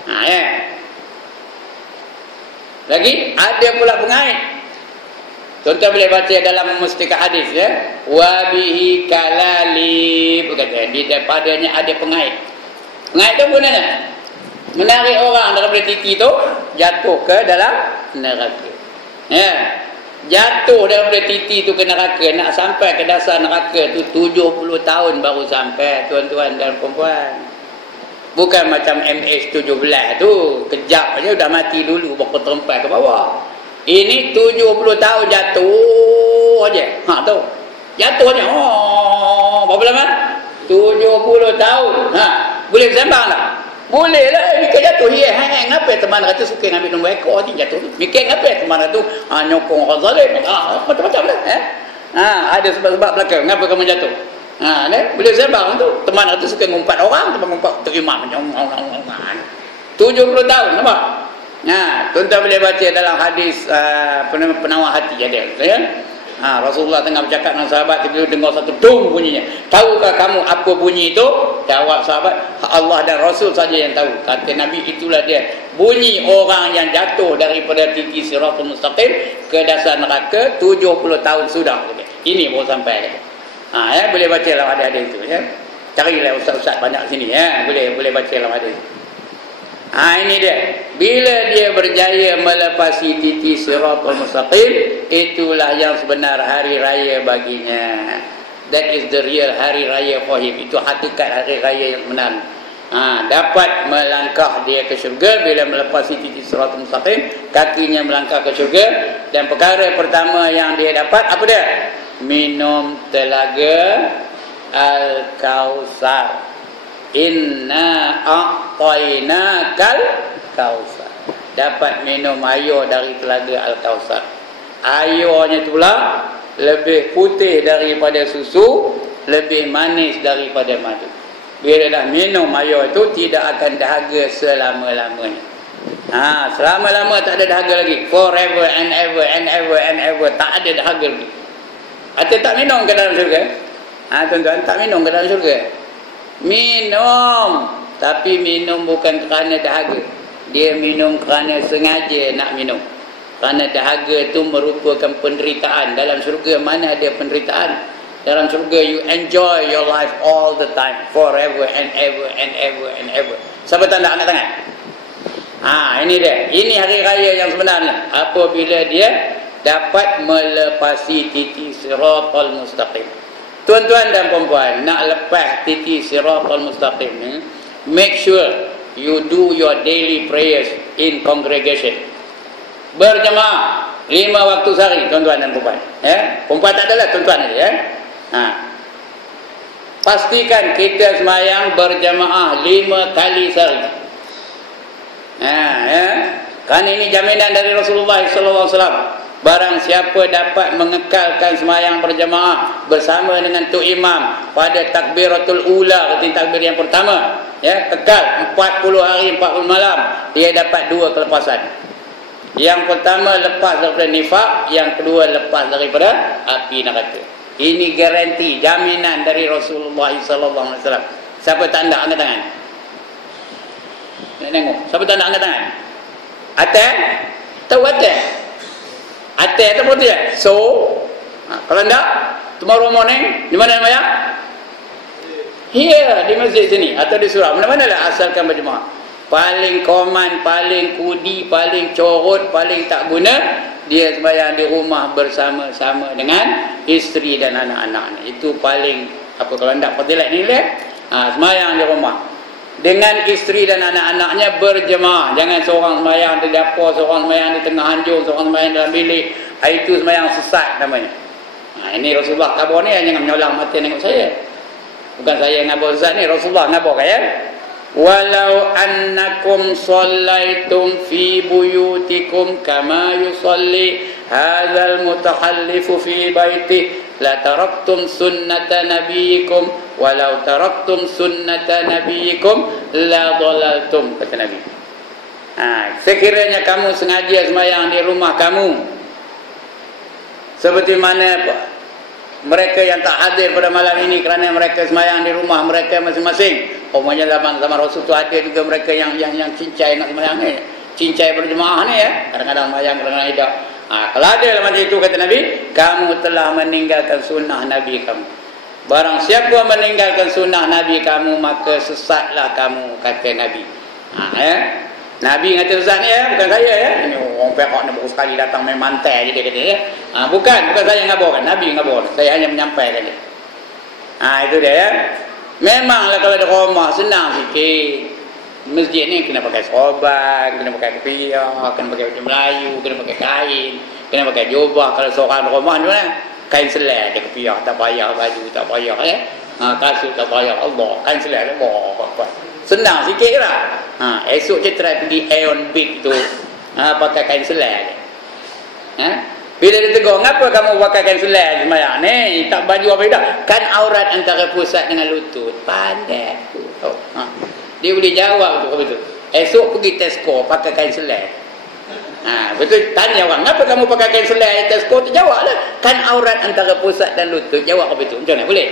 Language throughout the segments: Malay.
Ya. Lagi ada pula pengait. Tuan-tuan boleh baca dalam mustika hadis ya. Wa bihi kalalib, kata di padanya ada pengait. Pengait tu gunanya menarik orang daripada titi tu jatuh ke dalam neraka. Ya. Jatuh daripada titi tu ke neraka, nak sampai ke dasar neraka tu 70 tahun baru sampai, tuan-tuan dan puan-puan. Bukan macam MH17 tu, kejap aja dah mati dulu baru terempat ke bawah. Ini 70 tahun jatuh aja. Tu. Jatuh aja. Oh, berapa lama? 70 tahun. Boleh sembang tak? Boleh lah. Ini kan jatuh. Kenapa teman kata suka ambil nombor ekor ni jatuh tu? Mikir kenapa teman kata nyokong orang zalim. Macam-macam lah. Ada sebab-sebab belakang. Kenapa kamu jatuh? Boleh sembang tu. Teman kata suka ngumpat orang. Teman ngumpat terima macam 70 tahun. Nampak? Tuan-tuan boleh baca dalam hadis penawar hati ada. Ya? Rasulullah tengah bercakap dengan sahabat, tiba-tiba dengar satu dung bunyinya. Tahukah kamu apa bunyi itu? Jawab sahabat, Allah dan Rasul saja yang tahu. Kata Nabi, itulah dia bunyi orang yang jatuh daripada titi siratul mustaqim ke dasar neraka 70 tahun sudah. Ini baru sampai. Ya, boleh baca dalam hadis itu. Ya. Carilah ustaz-ustaz banyak sini. Ya. Boleh baca dalam hadis. Ini dia. Bila dia berjaya melepasi titi siratul mustaqim, itulah yang sebenar hari raya baginya. That is the real hari raya for him. Itu hakikat hari raya yang benar. Dapat melangkah dia ke syurga bila melepasi titi siratul mustaqim, kakinya melangkah ke syurga. Dan perkara pertama yang dia dapat apa dia? Minum telaga Al-Kausar. Inna a'tainakal kausar. Dapat minum air dari telaga Al-Kausar. Airnya tu pula lebih putih daripada susu, lebih manis daripada madu. Bila dah minum air itu, tidak akan dahaga selama-lamanya. Selama-lama tak ada dahaga lagi. Forever and ever and ever and ever. Tak ada dahaga lagi. Atau tak minum ke dalam syurga? Tuan-tuan, tak minum ke dalam syurga? Minum, tapi minum bukan kerana dahaga. Dia minum kerana sengaja nak minum. Kerana dahaga itu merupakan penderitaan. Dalam syurga mana ada penderitaan? Dalam syurga you enjoy your life all the time, forever and ever and ever and ever. Siapa tanda angkat tangan? Ini dia. Ini hari raya yang sebenarnya. Apabila dia dapat melepasi titi siratal mustaqim. Tuan-tuan dan puan-puan, nak lepas titi siratal mustaqim ni, make sure you do your daily prayers in congregation. Berjemaah 5 waktu sehari, tuan-tuan dan puan-puan. Ya? Puan-puan tak adalah, tuan-tuan aja ya. Pastikan kita sembahyang berjemaah 5 kali sehari. Kan ini jaminan dari Rasulullah SAW. Barang siapa dapat mengekalkan sembahyang berjemaah bersama dengan tu imam pada takbiratul ula, takbir yang pertama, ya, kekal 40 hari 40 malam, dia dapat 2 kelepasan. Yang pertama lepas daripada nifak, yang kedua lepas daripada api neraka. Ini garanti, jaminan dari Rasulullah SAW. Siapa tanda angkat tangan? Nak tengok. Siapa tanda angkat tangan? Atas? Tahu atas? Atas atau putih? So, kalau tak, tomorrow morning, di mana namanya? Here, di masjid sini atau di surau. Mana-mana lah asalkan berjemaah. Paling koman, paling kudi, paling corot, paling tak guna, dia sembahyang di rumah bersama-sama dengan isteri dan anak-anaknya. Itu paling, kalau tak fadilat ni lah, sembahyang di rumah dengan isteri dan anak-anaknya berjemaah. Jangan seorang sembahyang di dapur, seorang sembahyang di tengah anjung, seorang sembahyang dalam bilik. Itu sembahyang sesat namanya. Ini Rasulullah khabar ni, jangan menyolang mata tengok saya. Bukan saya yang khabar sesat ni, Rasulullah khabar kan ya. Walau annakum sallaitum fi buyutikum kama yusalli hadzal mutahallifu fi baiti la taraktum sunnata nabiyikum walau taraktum sunnata nabiyikum la dhalaltum, kata Nabi. Sekiranya kamu sengaja sembahyang di rumah kamu, seperti mana mereka yang tak hadir pada malam ini kerana mereka sembahyang di rumah mereka masing-masing, Umumnya zaman Rasul tu ada juga mereka yang cincai nak sembahyang ni. Cincai berjemaah ni ya. Kadang-kadang sembahyang, kadang-kadang tidak. Kalau ada macam itu kata Nabi, kamu telah meninggalkan sunnah Nabi kamu. Barang siapa meninggalkan sunnah Nabi kamu, maka sesatlah kamu, kata Nabi. Ya. Nabi kata sesat ni ya, bukan saya ya. Ini orang pihak nak baru sekali datang main mantai je dia kata ya. Bukan saya yang ngabarkan, Nabi yang ngabarkan. Saya hanya menyampaikan dia. Itu dia ya. Memanglah kalau ada rumah senang sikit. Masjid ni kena pakai sorban, kena pakai kopiah, kena pakai baju Melayu, kena pakai kain, kena pakai jubah. Kalau seorang rumah ni mana? Kain selai ada kopiah, tak payah baju, tak payah ya. Kasut tak payah, Allah, kain selai Allah. Senang sikit lah. Esok je try pergi Aeon Big tu, pakai kain selai. Bila dia tegur, ngapa kamu pakai kain selai sembahyang ni? Tak baju apa dah? Kan aurat antara pusat dengan lutut. Pandai tu. Dia boleh jawab tu betul. Esok pergi Tesco pakai kain selai. Betul, tanya orang, ngapa kamu pakai kain selai Tesco? Tu jawablah. Kan aurat antara pusat dan lutut. Jawab apa betul? Macam mana boleh?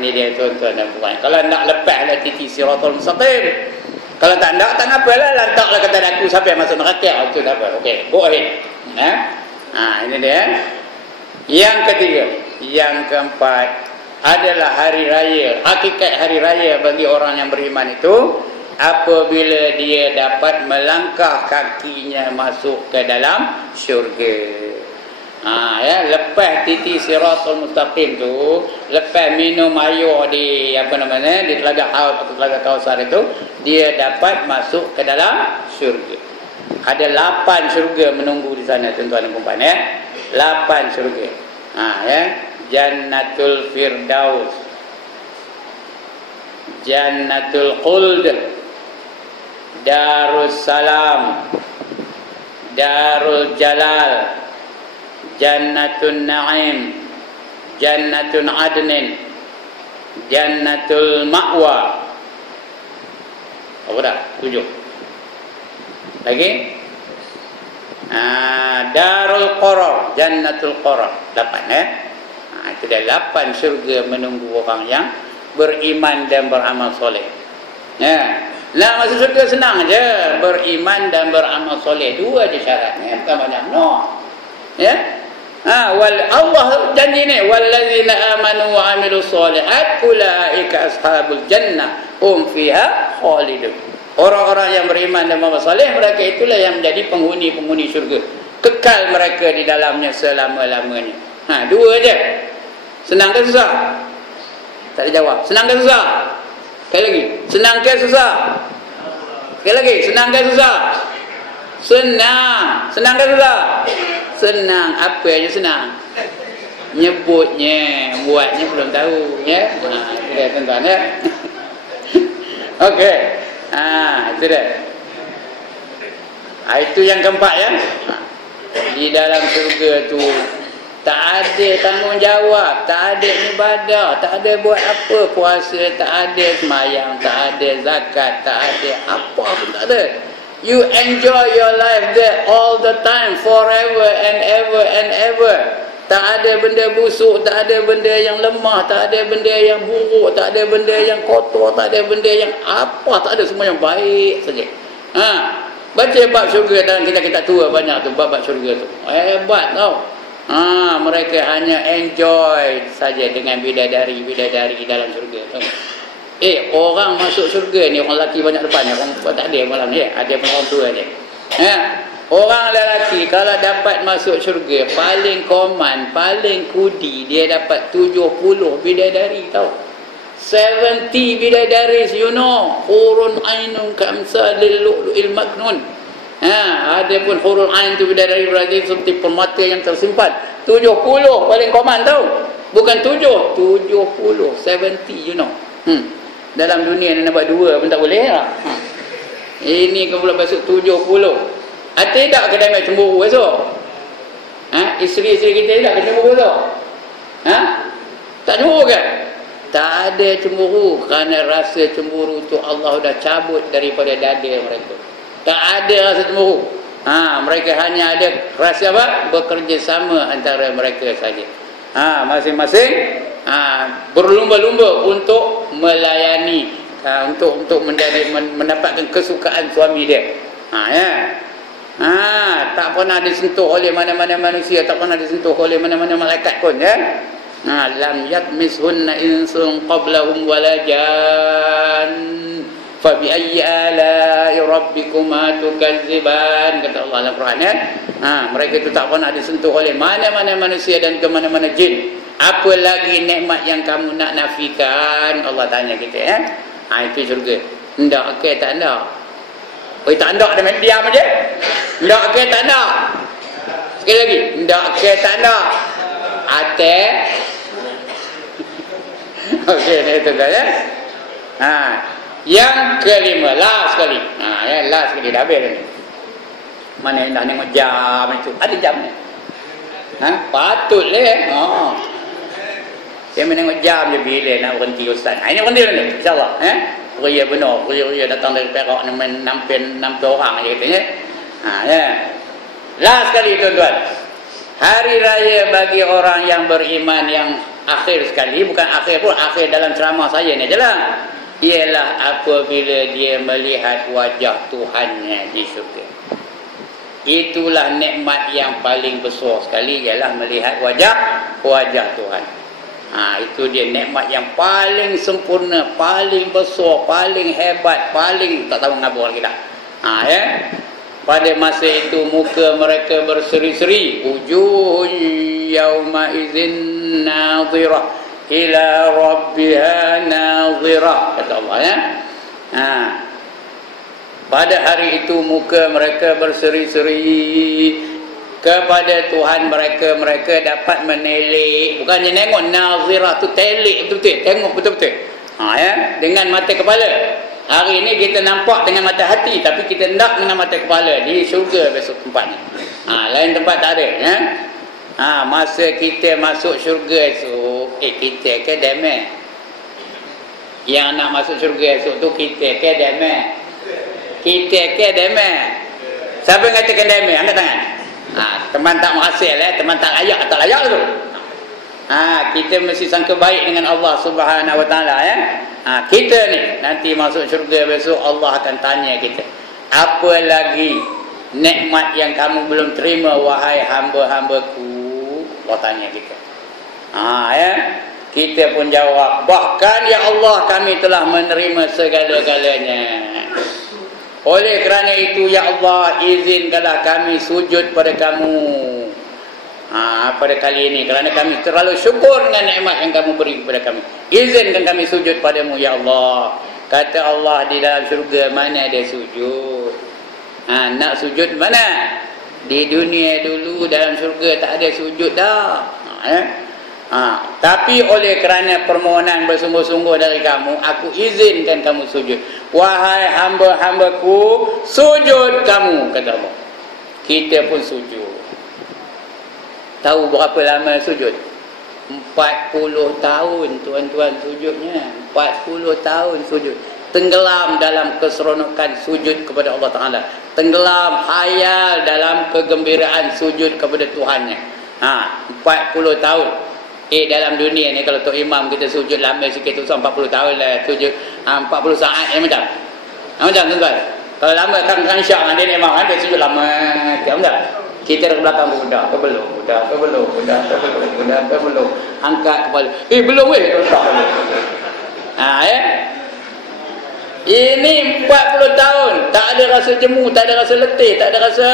Ini dia tuan-tuan dan puan. Kalau nak lepaslah titi siratul mustaqim. Kalau tak nak, tak apalah, lantaklah kata aku sampai masuk neraka. Itu tak apa. Okey, go ahead. Ini dia. Yang ketiga, yang keempat adalah hari raya. Hakikat hari raya bagi orang yang beriman itu apabila dia dapat melangkah kakinya masuk ke dalam syurga. Lepas titi siratul mustaqim tu, lepas minum air di di telaga Haud atau telaga Kausar itu, dia dapat masuk ke dalam syurga. Ada 8 syurga menunggu di sana tuan-tuan dan puan ya. 8 syurga. Jannatul Firdaus, Jannatul Khuld, Darus Salam, Darul Jalal, Jannatun Na'im, Jannatun Adnin, Jannatul Ma'wa. Apa dah? 7. Lagi? Darul Qarar, Jannatul Qarar. 8 itu dah 8 syurga menunggu orang yang beriman dan beramal soleh. Nah, masuk syurga senang je. Beriman dan beramal soleh. 2 je syaratnya. Bukan banyak. No. Allah janji ni, wallazina amanu wa amilus solihat ulaika ashabul jannah hum fiha khalidun. Orang-orang yang beriman dan beramal soleh, mereka itulah yang menjadi penghuni-penghuni syurga. Kekal mereka di dalamnya selama-lamanya. 2 je. Senang ke susah? Tak ada jawab. Senang ke susah? Sekali lagi. Senang ke susah? Sekali lagi. Senang ke susah? Senang. Senang ke susah? Senang. Apa yang senang? Nyebutnya, buatnya belum tahu ya. Sudah tuan-tuan ya. Okey. Itu dah. Itu yang keempat ya. Di dalam syurga tu tak ada tanggungjawab, tak ada ibadah, tak ada buat apa, puasa tak ada, sembahyang tak ada, zakat tak ada, apa pun tak ada. You enjoy your life there all the time, forever and ever and ever. Tak ada benda busuk, tak ada benda yang lemah, tak ada benda yang buruk, tak ada benda yang kotor, tak ada benda yang apa, tak ada, semua yang baik saja. Baca bab syurga dalam kitab-kitab tua banyak tu, bab syurga tu. Hebat tau. Mereka hanya enjoy saja dengan bidadari-bidadari dalam syurga. Orang masuk syurga ni, orang lelaki banyak depan ni, orang tak ada malam ni, ada orang tua je. Orang lelaki kalau dapat masuk syurga, paling koman, paling kudi, dia dapat 70 bidadari tau. 70 bidaдаris, you know. Hurun ainun kamsalil lu'lu'il maknun. Ada pun hurun ain tu bidadari berarti seperti permata yang tersimpan. 70 paling koman tau. Bukan 7, 70, 70, you know. Dalam dunia ni nak buat 2 pun tak boleh lah. Ini kau pula masuk 70. Tidak kena ambil cemburu esok. Isteri-isteri kita tidak kena cemburu esok. Tak cemburu kan? Tak ada cemburu, kerana rasa cemburu tu Allah dah cabut daripada dada mereka. Tak ada rasa cemburu. Mereka hanya ada rasa apa? Bekerjasama antara mereka saja. Masing-masing berlumba-lumba untuk melayani, untuk mendapatkan kesukaan suami dia. Tak pernah disentuh oleh mana-mana manusia, tak pernah disentuh oleh mana-mana malaikat pun, ya. Lam yatmishunna insun qablahum wala jan fa bi ayyi ala'i rabbikuma tukadziban, kata Allah dalam Quran, ya. Mereka itu tak pernah disentuh oleh mana-mana manusia dan ke mana-mana jin. Apa lagi nikmat yang kamu nak nafikan? Allah tanya kita, ya. Itu syurga. Ndak, okey, tak ndak. Oi, tak ndak, dia main diam aja. Ndak, okey, tak ndak. Sekali lagi. Ndak, okey, tak ndak. Ate. Okey, itu dah, ya. Yang kelima, last sekali. Last sekali dah habis ni. Mana yang dah tengok jam itu? Ada jam ni. Patutlah. Saya menengok jam je bila nak berhenti ustaz. Ini berhenti ni, insya-Allah, Kuria benar, kuria datang dari Perak ni main nampin orang je katanya. Ya. Last sekali tuan-tuan. Hari raya bagi orang yang beriman yang akhir sekali, bukan akhir pun, akhir dalam ceramah saya ni jelah. Ialah apabila dia melihat wajah Tuhannya di syurga. Itulah nikmat yang paling besar sekali, ialah melihat wajah Tuhan. Itu dia nikmat yang paling sempurna, paling besar, paling hebat, paling tak tahu ngabur kita. Ya. Pada masa itu muka mereka berseri-seri, wujuhun yauma idzin nadhirah ila rabbiha nadhirah, kata Allah, ya. Pada hari itu muka mereka berseri-seri kepada Tuhan mereka. Mereka dapat menelik, bukannya nengok, nazirah tu telik betul-betul, tengok betul-betul, ya, dengan mata kepala. Hari ini kita nampak dengan mata hati, tapi kita nak dengan mata kepala. Di syurga besok tempat ni. Lain tempat tak ada, ya. Masa kita masuk syurga esok, kita ke demeh? Yang nak masuk syurga esok tu kita ke demeh? Kita ke demeh? Siapa yang katakan demeh? Angkat tangan. Teman tak menghasil, teman tak layak tu. Kita mesti sangka baik dengan Allah Subhanahu Wa Taala, ya. Kita ni nanti masuk syurga besok, Allah akan tanya kita, apa lagi nikmat yang kamu belum terima wahai hamba-hambaku? Allah tanya kita. Ya. Kita pun jawab, bahkan ya Allah kami telah menerima segala-galanya. Oleh kerana itu ya Allah, izinkanlah kami sujud pada kamu pada kali ini, kerana kami terlalu syukur dengan nikmat yang kamu beri kepada kami. Izinkan kami sujud padamu ya Allah. Kata Allah di dalam syurga, mana ada sujud? Nak sujud mana? Di dunia dulu dalam syurga tak ada sujud dah. Tapi oleh kerana permohonan bersungguh-sungguh dari kamu, aku izinkan kamu sujud. Wahai hamba-hambaku, sujud kamu, kata Allah. Kita pun sujud. Tahu berapa lama sujud? 40 tahun tuan-tuan sujudnya. 40 tahun sujud. Tenggelam dalam keseronokan sujud kepada Allah Ta'ala. Tenggelam hayal dalam kegembiraan sujud kepada Tuhannya. 40 tahun. Dalam dunia ni kalau Tok Imam kita sujud lama sikit tu 40 tahun lah sujud. 40 saat macam. Macam tuan-tuan. Kalau lama kan syak dengan dia memang ada sujud lama. Macam tak? Kita dari belakang budak ke belum? Budak ke belum? Budak ke belum? Budak ke belum? Angkat kepala. Belum weh. Ya. Ini 40 tahun. Tak ada rasa jemu, tak ada rasa letih, tak ada rasa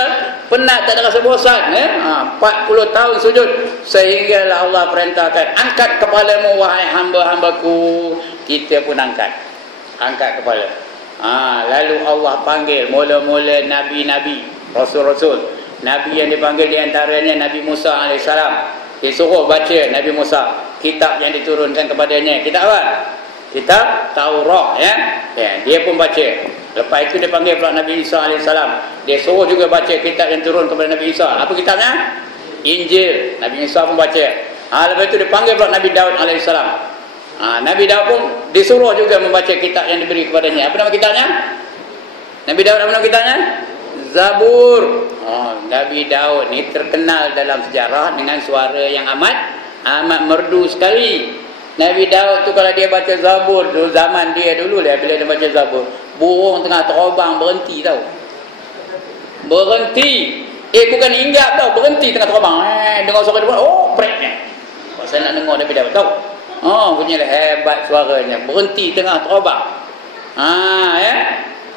penat, tak ada rasa bosan. 40 tahun sujud. Sehinggalah Allah perintahkan, angkat kepalamu wahai hamba-hambaku. Kita pun angkat. Angkat kepala. Lalu Allah panggil mula-mula Nabi-Nabi, Rasul-Rasul. Nabi yang dipanggil diantaranya Nabi Musa AS. Dia suruh baca Nabi Musa kitab yang diturunkan kepadanya. Kitab apa? Kitab Taurat, ya. Dia pun baca. Lepas itu dia panggil pula Nabi Isa AS. Dia suruh juga baca kitab yang turun kepada Nabi Isa. Apa kitabnya? Injil. Nabi Isa pun baca. Lepas itu dia panggil pula Nabi Daud AS. Nabi Daud pun disuruh juga membaca kitab yang diberi kepadanya. Apa nama kitabnya? Nabi Daud apa nama kitabnya? Zabur. Nabi Daud ni terkenal dalam sejarah dengan suara yang amat merdu sekali. Nabi Daud tu kalau dia baca Zabur tu, zaman dia dulu lah, bila dia baca Zabur, burung tengah terbang berhenti tau. Berhenti. Bukan hinggap tau, berhenti tengah terbang. Dengar suara dia, oh preknya. Saya nak dengar Nabi Daud tau. Punyalah hebat suaranya. Berhenti tengah terbang.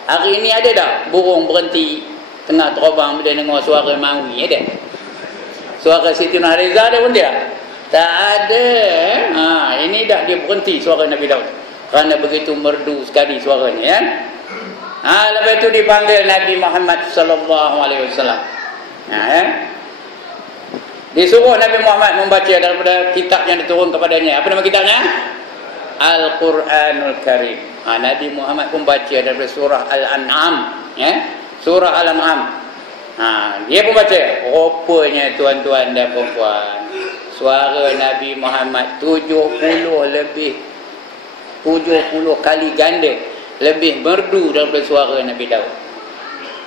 Hari ini ada tak burung berhenti tengah terbang bila dengar suara Mawi? Ada? Suara Siti Nurhaliza ada pun dia? Tak ada. Ini dah dia berhenti suara Nabi Daud. Kerana begitu merdu sekali suaranya, ya. Lepas itu dipanggil Nabi Muhammad sallallahu alaihi wasallam. Disuruh Nabi Muhammad membaca daripada kitab yang diturun kepadanya. Apa nama kitabnya? Al-Quranul Karim. Nabi Muhammad pun baca daripada surah Al-An'am, ya. Surah Al-An'am. Dia pun baca. Rupanya tuan-tuan dan puan-puan, suara Nabi Muhammad 70 kali ganda lebih merdu daripada suara Nabi Daud.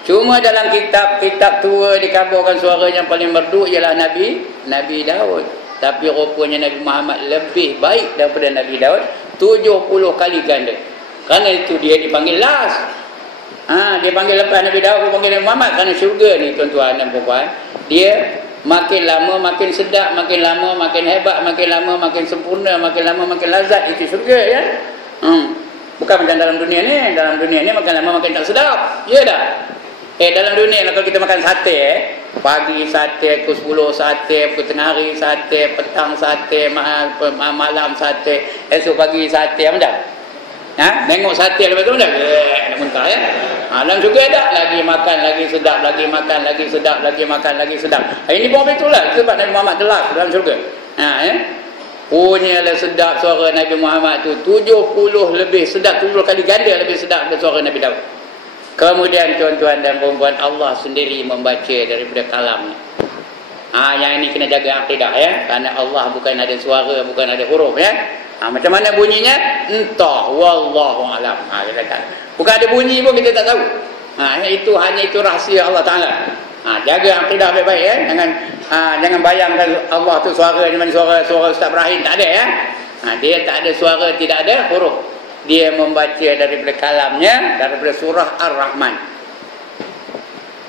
Cuma dalam kitab tua dikabarkan suara yang paling merdu ialah Nabi Daud. Tapi rupanya Nabi Muhammad lebih baik daripada Nabi Daud 70 kali ganda. Kerana itu dia dipanggil last. Dia panggil lepas Nabi Daud, dia panggil Nabi Muhammad. Kerana syurga ni tuan-tuan dan puan-puan, dia makin lama makin sedap, makin lama makin hebat, makin lama makin sempurna, makin lama makin lazat. Itu syurga, ya. Bukan macam dalam dunia ni. Dalam dunia ni makin lama makin tak sedap. Ya dah. Dalam dunia kalau kita makan sate, pagi sate, pukul 10 sate, pukul tengah hari sate, petang sate, malam sate, esok pagi sate, apa dah? Tengok sate lepas tu dah nak muntah, ya. Dalam juga dah lagi makan lagi sedap, lagi makan lagi sedap, lagi makan lagi sedap. Ini pun itulah sebab Nabi Muhammad telah dalam syurga. Punyalah sedap suara Nabi Muhammad tu 70 lebih sedap, 70 kali ganda lebih sedap daripada suara Nabi Daud. Kemudian tuan-tuan dan puan-puan, Allah sendiri membaca daripada kalamnya. Yang ini kena jaga akidah, ya. Kerana Allah bukan ada suara, bukan ada huruf, ya. Macam mana bunyinya? Entah, wallahu alam. Kita kata. Bukan ada bunyi pun kita tak tahu. Itu hanya itu rahsia Allah Taala. Jaga akidah baik-baik, ya. Jangan bayangkan Allah tu suara macam suara Ustaz Ibrahim, tak ada, ya. Dia tak ada suara, tidak ada huruf. Dia membaca daripada kalamnya, daripada surah Ar-Rahman.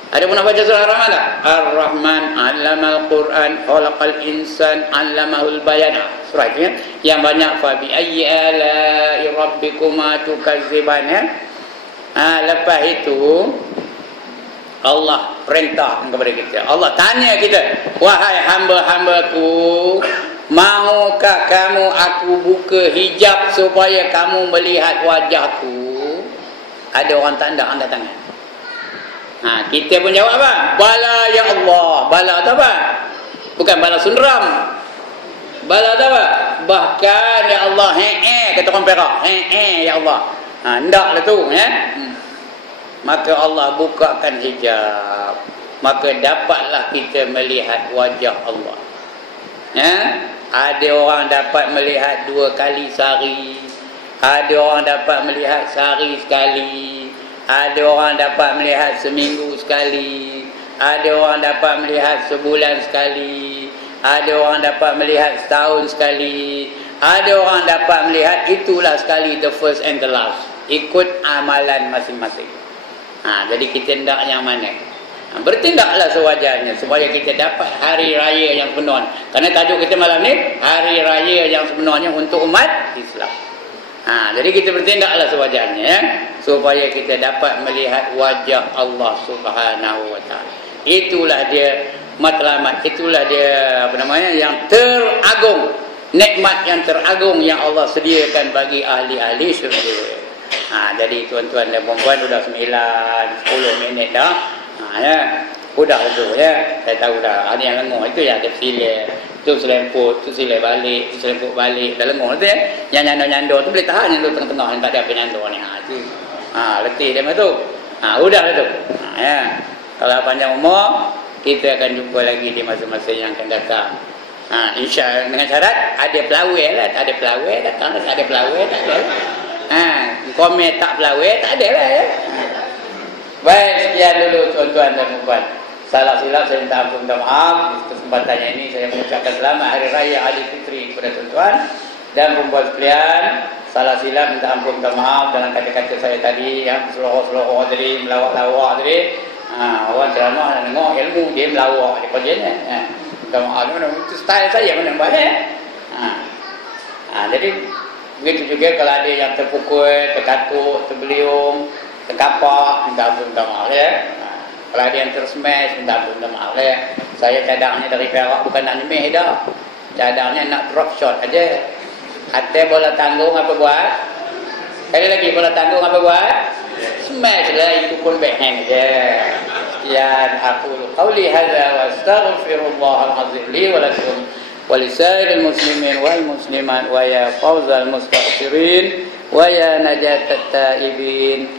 Ada pun nak baca surah Ar-Rahman tak? Ar-Rahman 'allamal Qur'an, khalaqal insan, 'allamahul bayan. Surah itu, ya. Yang banyak fa bi ayyi ala'i rabbikuma tukadziban, ya. Lepas itu Allah perintah kepada kita. Allah tanya kita, wahai hamba-hambaku, mahukah kamu aku buka hijab supaya kamu melihat wajahku? Ada orang tanda tangan. Kita pun jawab apa? Bala ya Allah. Bala tak apa? Bukan bala sunram. Bala tak apa? Bahkan ya Allah, kata orang Perak. Ya Allah. Hendaklah tu, ya. Maka Allah bukakan hijab. Maka dapatlah kita melihat wajah Allah. Ya. Ada orang dapat melihat 2 kali sehari. Ada orang dapat melihat sehari sekali. Ada orang dapat melihat seminggu sekali. Ada orang dapat melihat sebulan sekali. Ada orang dapat melihat setahun sekali. Ada orang dapat melihat itulah sekali, the first and the last. Ikut amalan masing-masing. Jadi kita hendak yang mana? Bertindaklah sewajarnya supaya kita dapat hari raya yang sebenar. Kerana tajuk kita malam ni hari raya yang sebenarnya untuk umat Islam. Jadi kita bertindaklah sewajarnya, ya, supaya kita dapat melihat wajah Allah Subhanahu wa taala. Itulah dia matlamat, itulah dia yang teragung, nikmat yang teragung yang Allah sediakan bagi ahli-ahli syurga. Jadi tuan-tuan dan puan-puan, sudah 9-10 minit dah. Ya, udah tu, ya. Saya tahu dah. Ada yang lengur itu ya, ada silap, tu selemput, tu silap balik, tu selemput balik, dah lengur tu, ya. Yang nyandor-nyandor tu boleh tahan, yang tu tengah-tengah yang tak ada penyandor ni. Itu. Letih dia macam tu. Udah tu. Ya. Kalau panjang umur, kita akan jumpa lagi di masa-masa yang akan datang. Insya-Allah dengan syarat ada pelawai lah, tak ada pelawai datang, tak ada pelawai tak ada. Komen tak pelawai tak ada lah, ya. Baik, sekian dulu tuan-tuan dan puan. Salah silap saya minta ampun dan maaf. Di kesempatannya ini saya mengucapkan selamat Hari Raya Aidilfitri kepada tuan-tuan. Dan perempuan sekalian, salah silap minta ampun, minta maaf dalam kata-kata saya tadi yang seluruh-seluruh tadi, melawak-lawak tadi. Orang ceramah nak dengar ilmu, dia melawak dia kerjanya. Minta maaf, itu style saya mana buat jadi begitu juga kalau ada yang terpukul, terkatuk, terbeliung, terkapak, minta ampun, minta maaf ya. Kalau ada yang tersmash, minta ampun, minta maaf ya. Saya cadangnya dari Perak bukan nak nyemeh dah. Cadangnya nak drop shot aja. Hati bola tanggung apa buat? Sekali lagi bola tanggung apa buat? Smash lah, itu pun backhand aja. Sekian aku qauli hadza wa astaghfirullahal azim li wa lakum wa lisairil muslimin wal muslimat wa ya fawzal mustaghfirin wa ya najatat taibin.